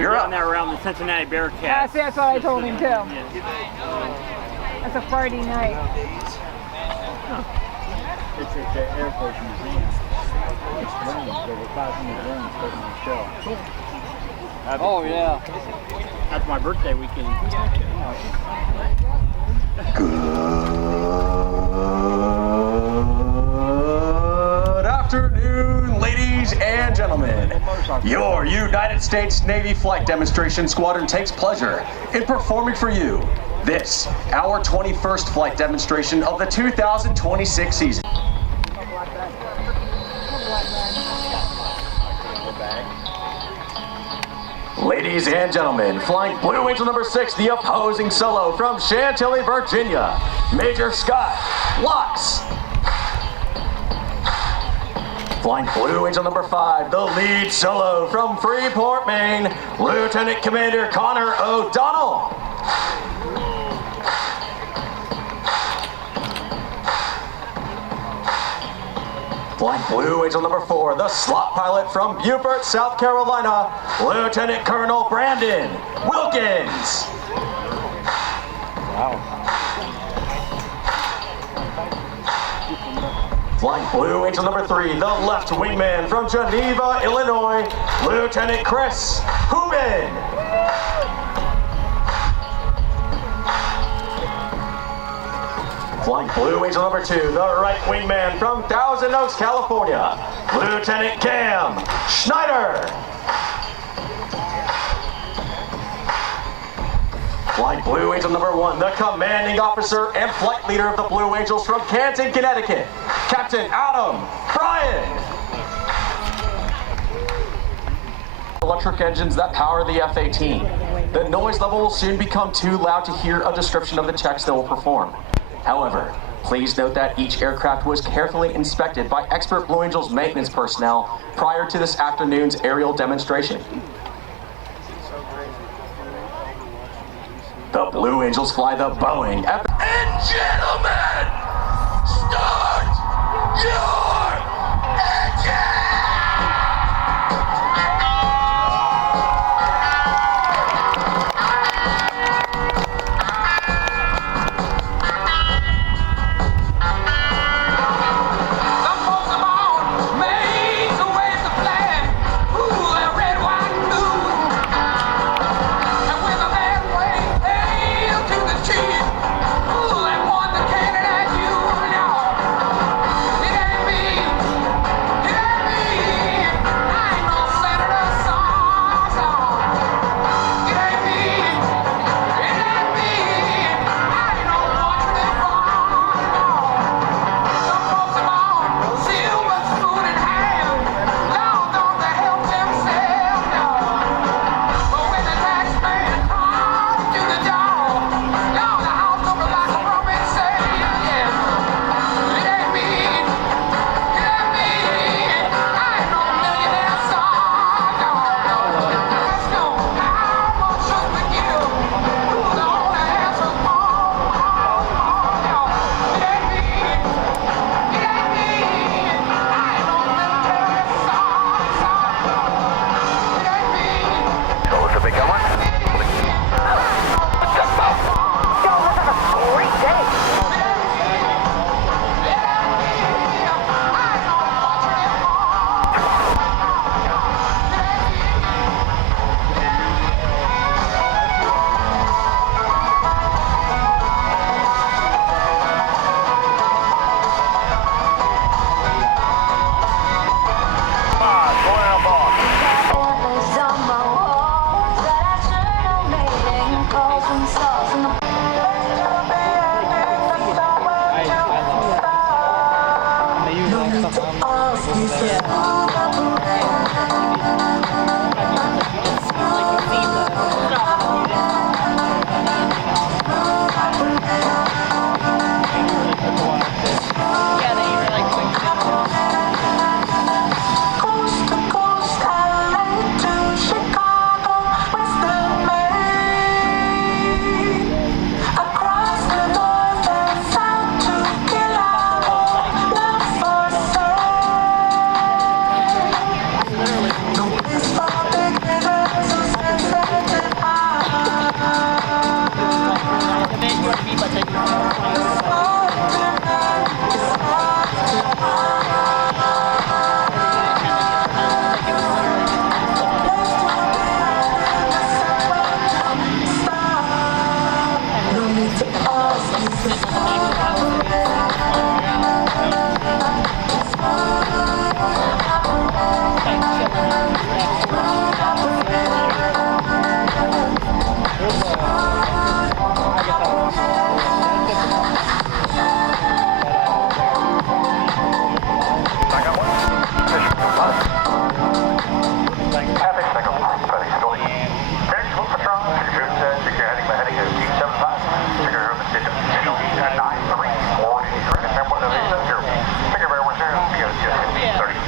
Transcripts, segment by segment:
You're down there around the Cincinnati Bearcats. That's what I told him too. That's a Friday night. It's at the Air Force Museum. It's drones. There were 500 drones taking the show. Oh, yeah. That's my birthday weekend. Good afternoon, ladies and gentlemen. Your United States Navy Flight Demonstration Squadron takes pleasure in performing for you this, our 21st flight demonstration of the 2026 season. Ladies and gentlemen, flying Blue Angel number 6, the opposing solo from Chantilly, Virginia, Major Scott Lux. Flying Blue Angel number 5, the lead solo from Freeport, Maine, Lieutenant Commander Connor O'Donnell. Flying Blue Angel number 4, the slot pilot from Beaufort, South Carolina, Lieutenant Colonel Brandon Wilkins. Wow. Flying Blue Angel number 3, the left wingman from Geneva, Illinois, Lieutenant Chris Hubin. Flying Blue Angel number 2, the right wingman from Thousand Oaks, California, Lieutenant Cam Schneider. Flying Blue Angel number 1, the commanding officer and flight leader of the Blue Angels from Canton, Connecticut, Captain Adam Bryan. Electric engines that power the F-18. The noise level will soon become too loud to hear a description of the checks they will perform. However, please note that each aircraft was carefully inspected by expert Blue Angels maintenance personnel prior to this afternoon's aerial demonstration. The Blue Angels fly the Boeing F. And gentlemen, start your engine!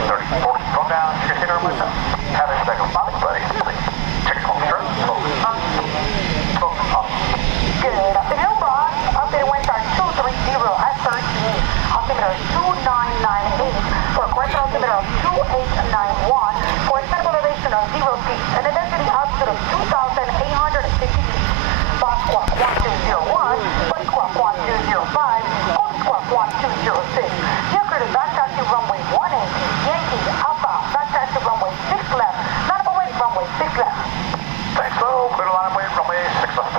30, 40, calm down, you're gonna take over myself. Have a second topic, buddy. Check your home shirt, focus up. Focus up. Good afternoon, boss. Updated winds are 230 at 13. Altimeter 2998 for a correct altimeter of 2891 for a center elevation of 0 feet and a density altitude of 2,850 feet. Boss squawk 1201, buddy squawk 1205, cold squawk 1206. Yankee back taxi runway 18, Yankee Alpha, back taxi runway 6 left, not away runway 6 left. Thanks, low, clear the line away, runway 6 left.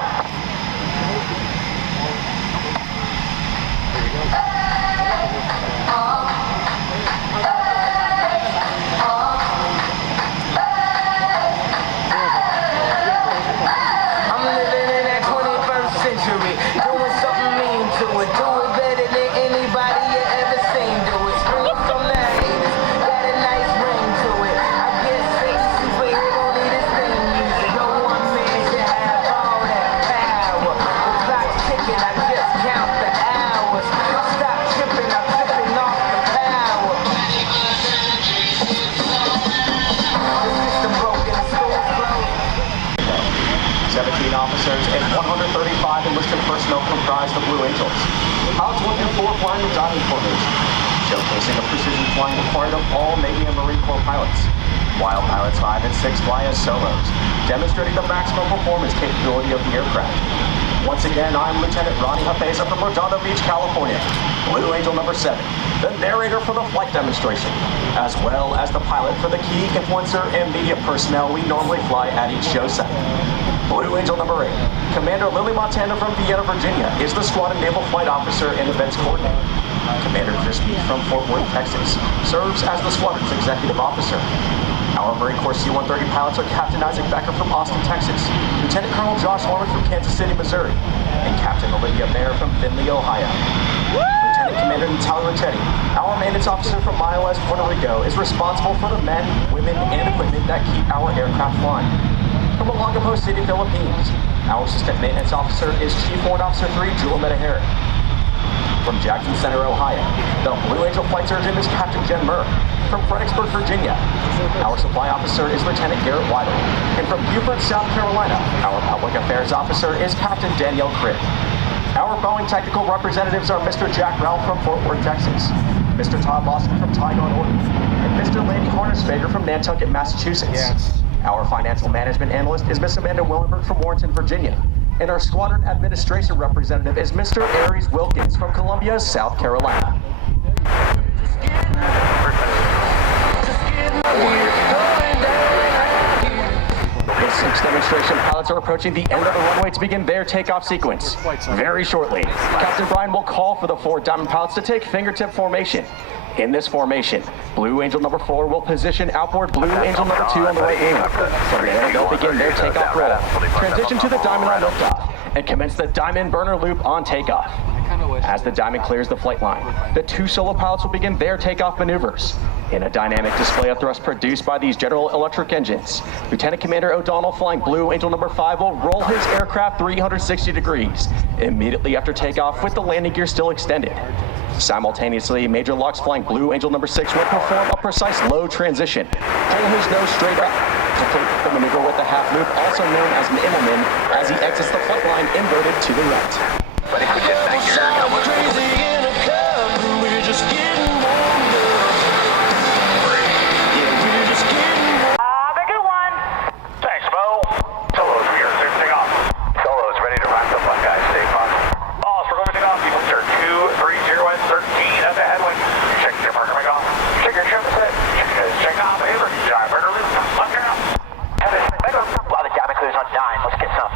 I'm living in that 21st century, doing something mean to it, do it better than anybody you ever seen do it. Scream from the haters, got a nice ring to it. I guess Satan's superhero need his theme music. No one man should have all that power. The clock's ticking, I just count the hours. Stop tripping, I'm tripping off the power. The system broken, the school's closed. 17 officers and 135 enlisted personnel comprise the Blue Angels. Pilots 1 through 4 flying the diving formation, showcasing the precision flying required of all Navy and Marine Corps pilots, while pilots 5 and 6 fly as solos, demonstrating the maximum performance capability of the aircraft. Once again, I'm Lieutenant Ronnie Hafeza from Redondo Beach, California, Blue Angel number 7, the narrator for the flight demonstration, as well as the pilot for the key influencer and media personnel we normally fly at each show site. Blue Angel number 8, Commander Lily Montana from Vienna, Virginia, is the Squadron Naval Flight Officer and Events Coordinator. Commander Chris Meade from Fort Worth, Texas, serves as the Squadron's Executive Officer. Our Marine Corps C-130 pilots are Captain Isaac Becker from Austin, Texas, Lieutenant Colonel Josh Norman from Kansas City, Missouri, and Captain Olivia Mayer from Findlay, Ohio. Lieutenant Commander Natalia Ricchetti, our maintenance officer from Mile West, Puerto Rico, is responsible for the men, women, and equipment that keep our aircraft flying. From Olongapo City, Philippines, our assistant maintenance officer is Chief Warrant Officer 3, Jewel Medahari. From Jackson Center, Ohio, the Blue Angel Flight Surgeon is Captain Jen Murr. From Fredericksburg, Virginia, our supply officer is Lieutenant Garrett Weidel. And from Beaufort, South Carolina, our public affairs officer is Captain Danielle Cribb. Our Boeing technical representatives are Mr. Jack Ralph from Fort Worth, Texas, Mr. Todd Lawson from Tygon, Oregon, and Mr. Landy Hornersfager from Nantucket, Massachusetts. Yes. Our financial management analyst is Miss Amanda Willenberg from Warrenton, Virginia. And our squadron administration representative is Mr. Aries Wilkins from Columbia, South Carolina. The 6 demonstration pilots are approaching the end of the runway to begin their takeoff sequence. Very shortly, Captain Brian will call for the 4 Diamond pilots to take fingertip formation. In this formation, Blue Angel number 4 will position outboard Blue Angel number 2 on the right wing. From there, they'll begin their takeoff roll, transition to the Diamond on liftoff, and commence the Diamond burner loop on takeoff. As the Diamond clears the flight line, the 2 solo pilots will begin their takeoff maneuvers. In a dynamic display of thrust produced by these General Electric engines, Lieutenant Commander O'Donnell flying Blue Angel number 5 will roll his aircraft 360 degrees immediately after takeoff with the landing gear still extended. Simultaneously, Major Locks flying Blue Angel number 6 will perform a precise low transition, pulling his nose straight up, complete the maneuver with the half loop, also known as an Immelman, as he exits the flight line inverted to the right. Buddy, we get back here. Have a good one. Thanks, Bo. Solos, we are clear to take off. Solos, ready to rock the fun, guys. Stay fun. Boss, we're going to take off. People, sir, 230 and 13 at the headwind. Check your partner make off. Check your trim set. Check off. Over. Driver to loop. Up down. Have it. While the cabin clears on 9, let's get some.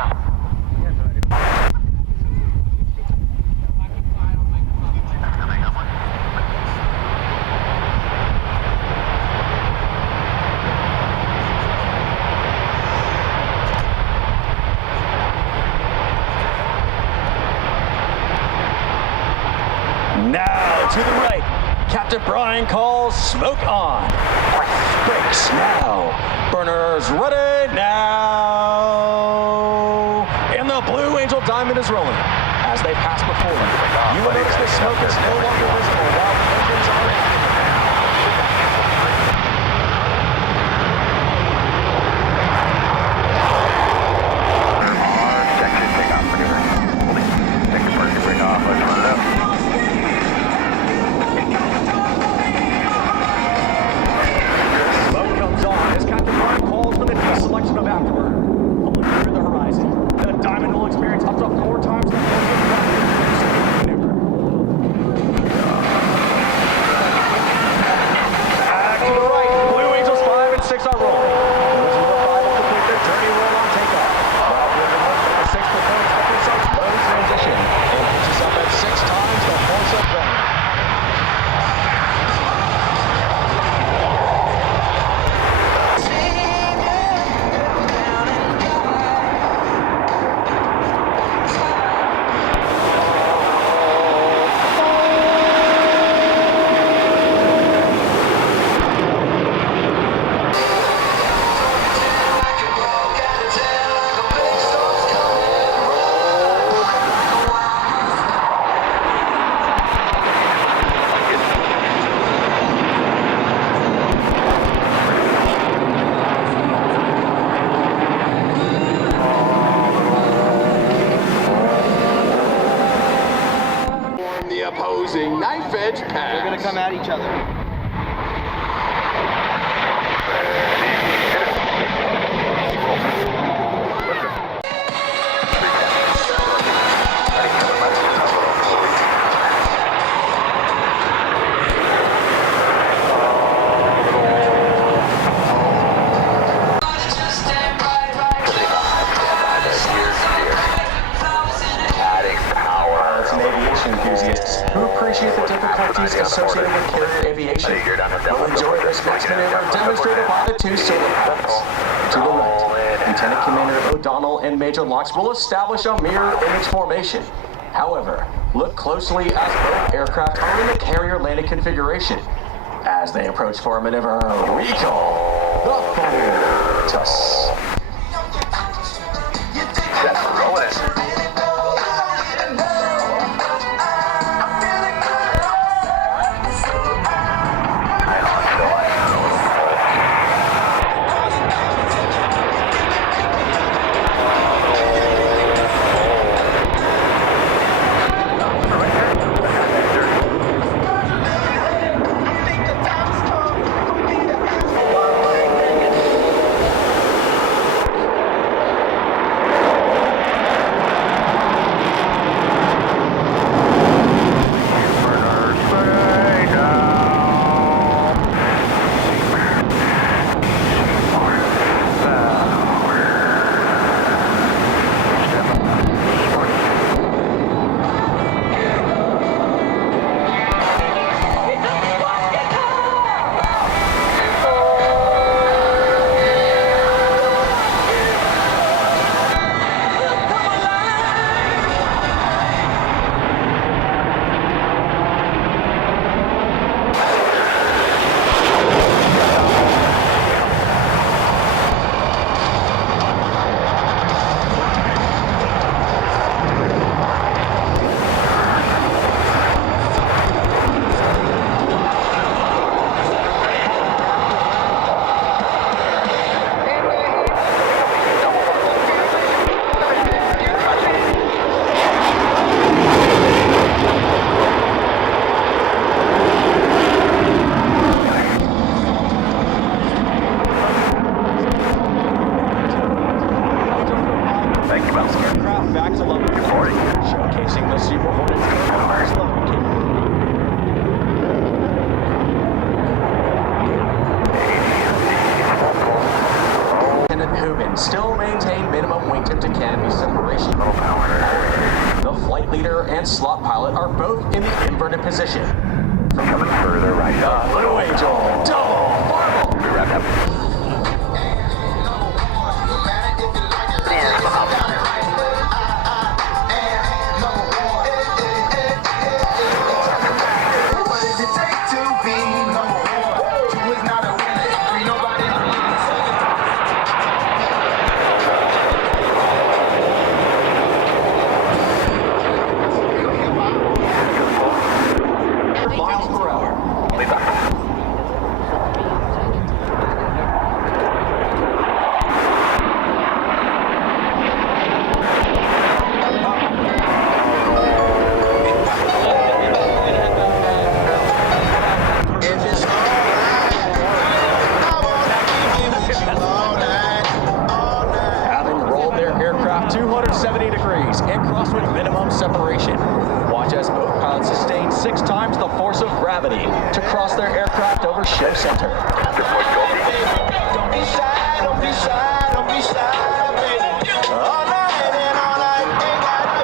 Now to the right, Captain Brian calls smoke on. Brakes now. Burners ready now. And the Blue Angel Diamond is rolling. As they pass before you, you will notice the smoke is no longer visible while the engines are active. this next maneuver demonstrated by the two solar pilots. To the right, Lieutenant Commander O'Donnell and Major Locks will establish a mirror image formation. However, look closely as both aircraft are in the carrier landing configuration. As they approach for a maneuver, we call the forward toss. That's rolling it. Showcasing the Super Hornets. Lieutenant Hubin still maintain minimum wingtip to canopy separation. The flight leader and slot pilot are both in the inverted position. Coming further right. Blue Angel, double marble. Be wrapped up. To cross their aircraft over show center. Don't be shy, don't be shy, don't be shy, baby. All night and all night, ain't gotta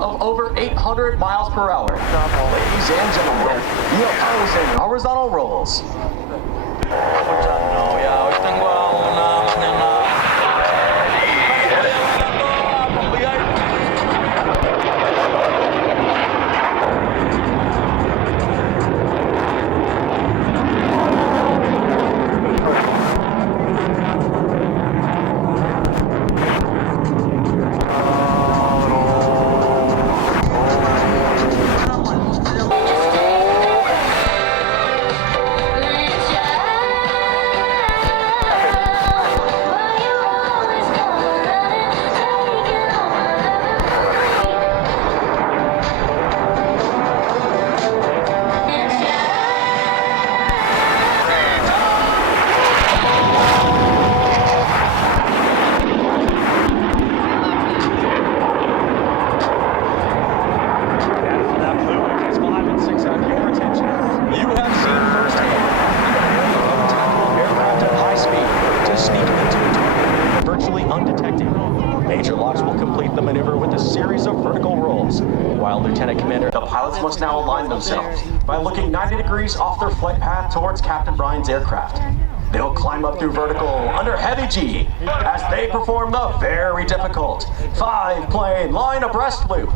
of over 800 miles per hour. Ladies and gentlemen, the opposing horizontal rolls. maneuver with a series of vertical rolls. While Lieutenant Commander, the pilots must now align themselves by looking 90 degrees off their flight path towards Captain Brian's aircraft. They'll climb up through vertical under heavy G as they perform the very difficult 5-plane line abreast loop.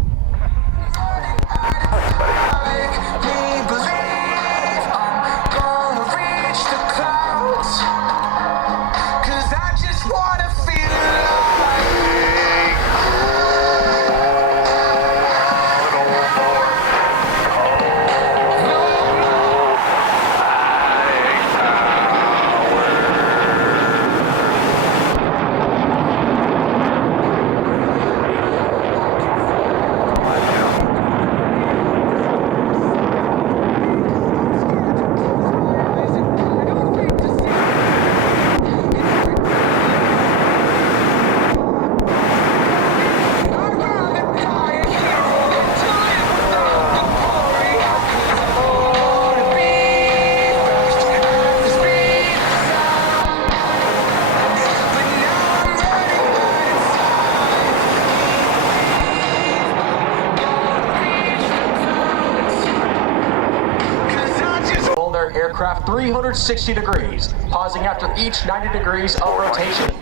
Aircraft 360 degrees, pausing after each 90 degrees of rotation.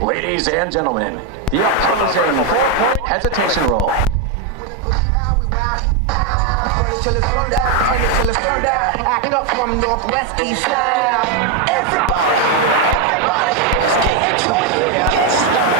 Ladies and gentlemen, the upcoming 4-point hesitation roll. Act up from Northwest East Side. Everybody, just get into it. Get started.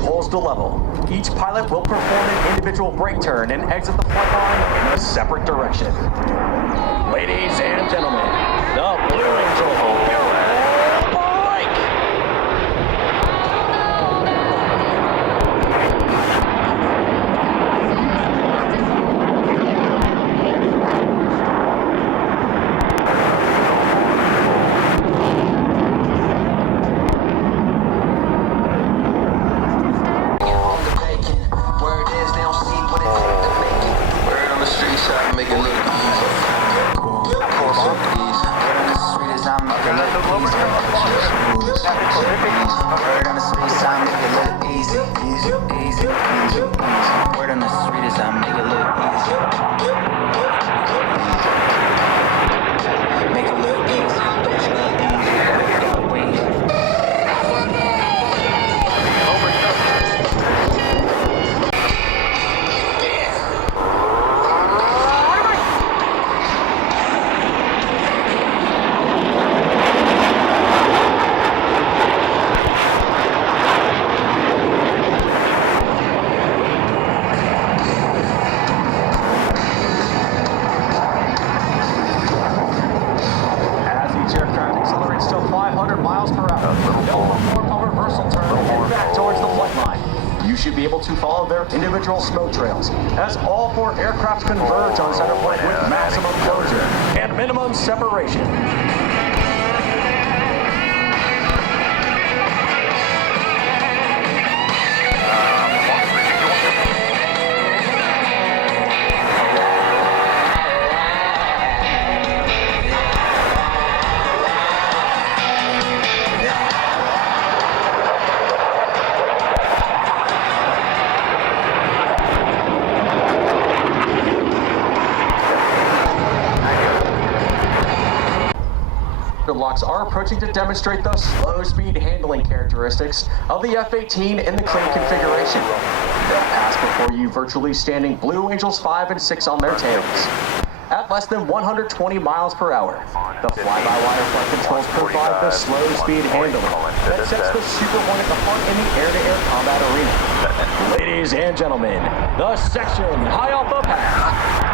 Pulls to level. Each pilot will perform an individual brake turn and exit the flight line in a separate direction. Ladies and gentlemen, the Blue Angel. Word on the sweet side, make it look easy, easy, easy, easy, easy. Word on the sweetest side, make it look easy. Make it look easy, be able to follow their individual smoke trails as all four aircraft converge on center point with maximum closure and minimum separation. Locks are approaching to demonstrate the slow speed handling characteristics of the F-18 in the clean configuration. They'll pass before you virtually standing Blue Angels 5 and 6 on their tails. At less than 120 miles per hour, the fly-by-wire flight controls provide the slow speed handling that sets the Super Hornet apart in the air-to-air combat arena. Ladies and gentlemen, the section high off the pass.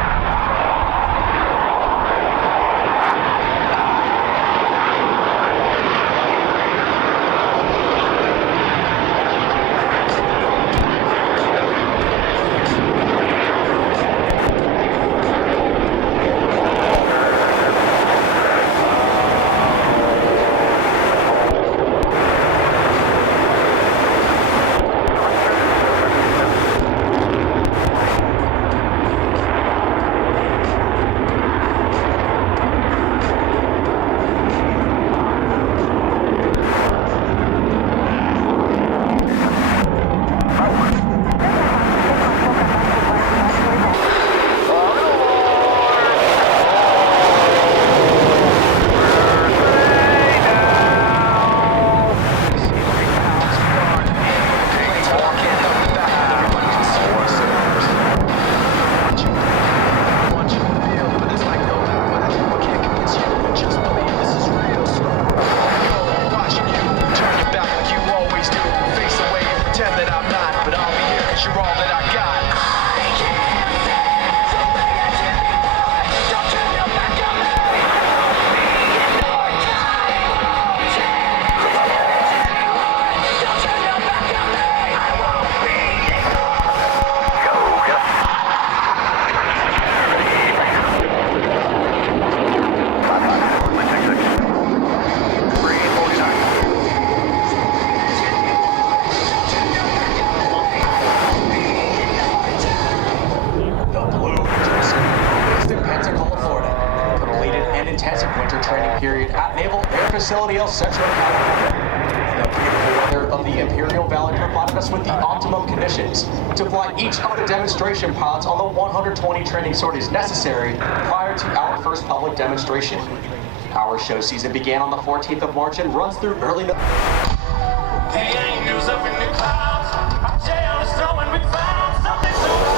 Facility El Centro, California. The beautiful weather of the Imperial Valley provided us with the optimum conditions to fly each of the demonstration pilots on the 120 training sorties necessary prior to our first public demonstration. Our show season began on the 14th of March and runs through early November. Hey, angels up in the clouds, jealous knowing we found something so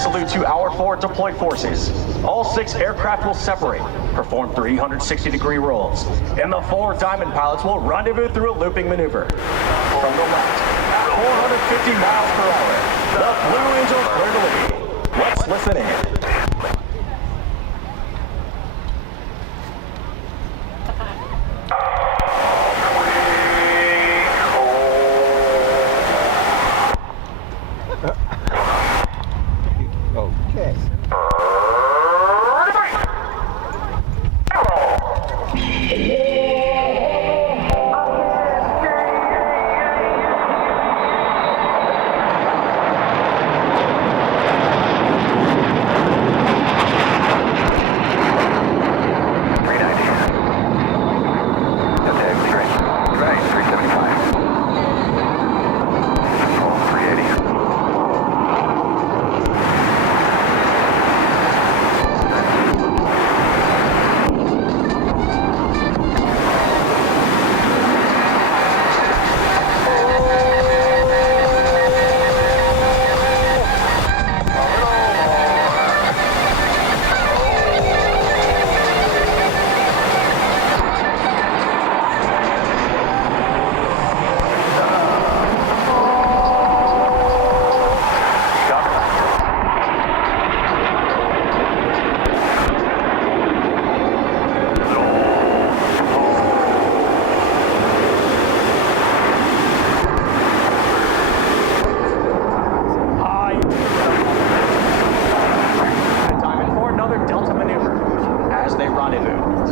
salute to our four deployed forces. All 6 aircraft will separate, perform 360-degree rolls, and the 4 Diamond pilots will rendezvous through a looping maneuver. From the left, 450 miles per hour, the Blue Angels clear the lead. Let's listen in. Okay.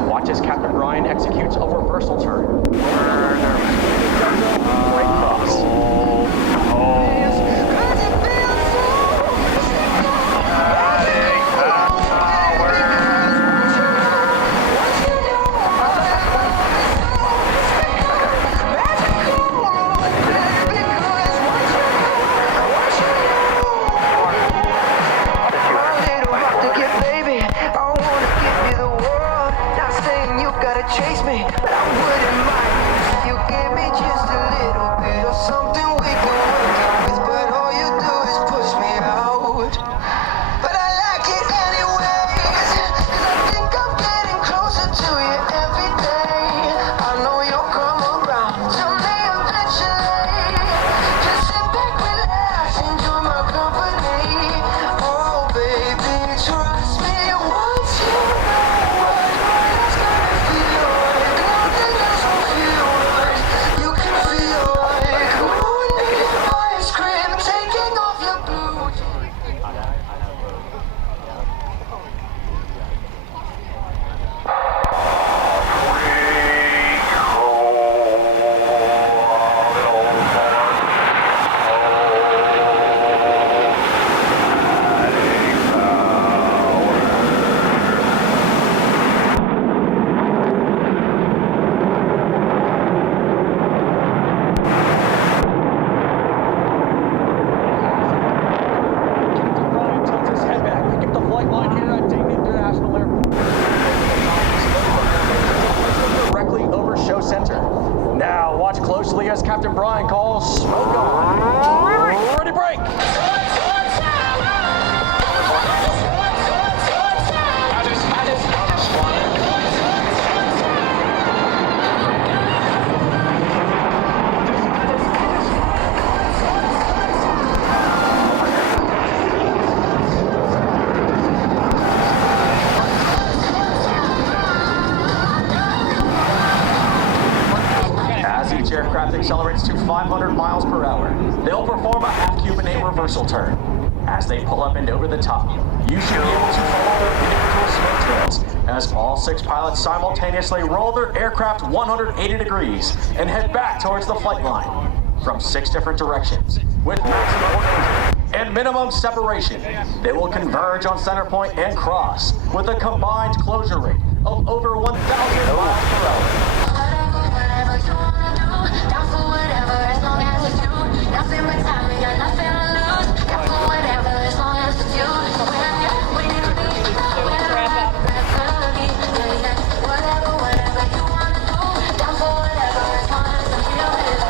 Watch as Captain Brian executes a reversal turn. Brake cross. Chase me, but I wouldn't mind if you give me just a little bit of something we can work out with. But all you do is push me out. But I like it anyways, 'cause I think I'm getting closer to you every day. I know you'll come around to me eventually. Just sit back, relax, enjoy my company. Oh baby, trust me, once you know what it's gonna feel. Now watch closely as Captain Brian calls smoke on. Ready, break! Each aircraft accelerates to 500 miles per hour. They'll perform a half-Cuban-8 reversal turn. As they pull up and over the top, you should be able to follow their individual spin tails as all 6 pilots simultaneously roll their aircraft 180 degrees and head back towards the flight line from 6 different directions. With and minimum separation, they will converge on center point and cross with a combined closure rate of over 1,000 miles per hour. Down for whatever, as long as it's you. Nothing but time, we got nothing to lose. Down for whatever, as long as it's you. Whatever you want to do. Down for whatever, as long as I'm here with you.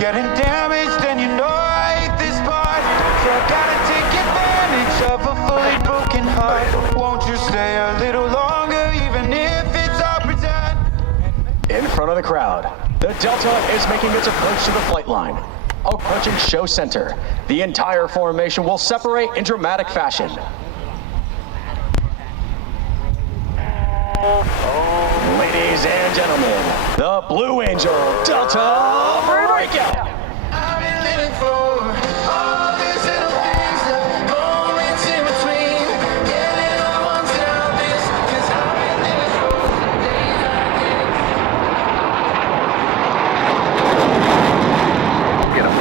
getting damaged, and you know I hate this part. So I gotta take advantage of a fully broken heart. Won't you stay a little longer, even if it's all pretend? In front of the crowd, the Delta is making its approach to the flight line. Approaching show center, the entire formation will separate in dramatic fashion. Ladies and gentlemen, the Blue Angel Delta Breakout. I've been living for all these little things, the moments in between, getting the ones that I miss, 'cause I've been living for days like this. Get him.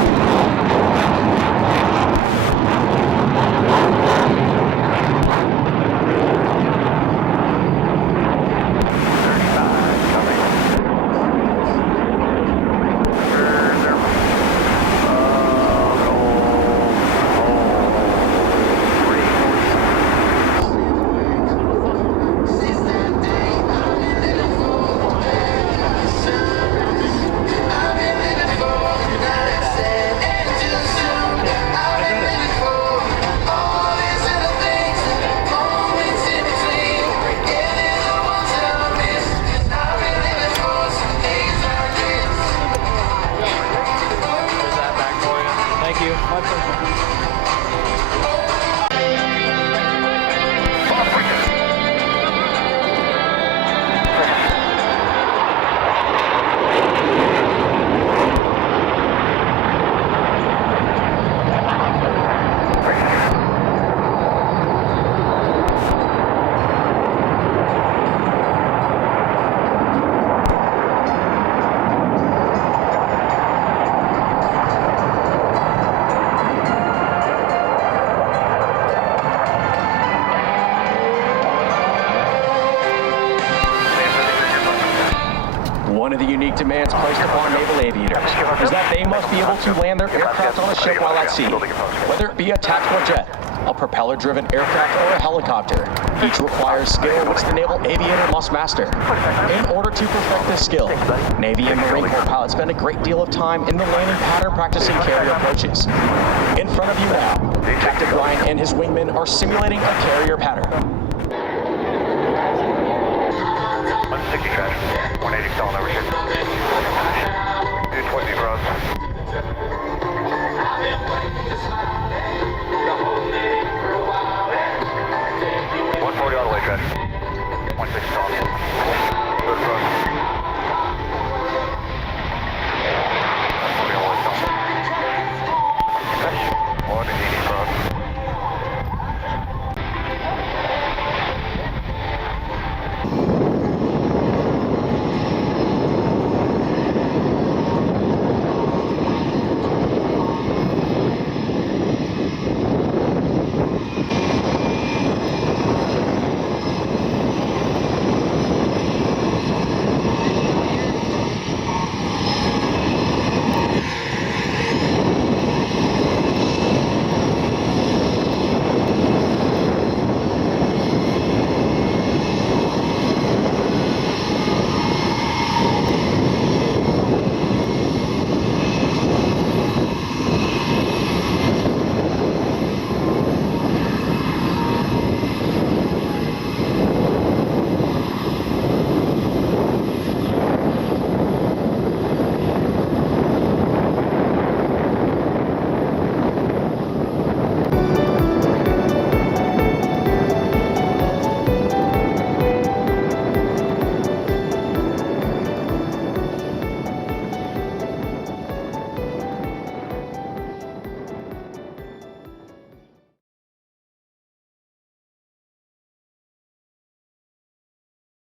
One of the unique demands placed upon naval aviators is that they must be able to land their aircraft on a ship while at sea, whether it be a tactical jet, a propeller-driven aircraft, or a helicopter. Each requires skill which the naval aviator must master. In order to perfect this skill, Navy and Marine Corps pilots spend a great deal of time in the landing pattern practicing carrier approaches. In front of you now, Captain Ryan and his wingmen are simulating a carrier pattern. 160 trash, 180 calling over here.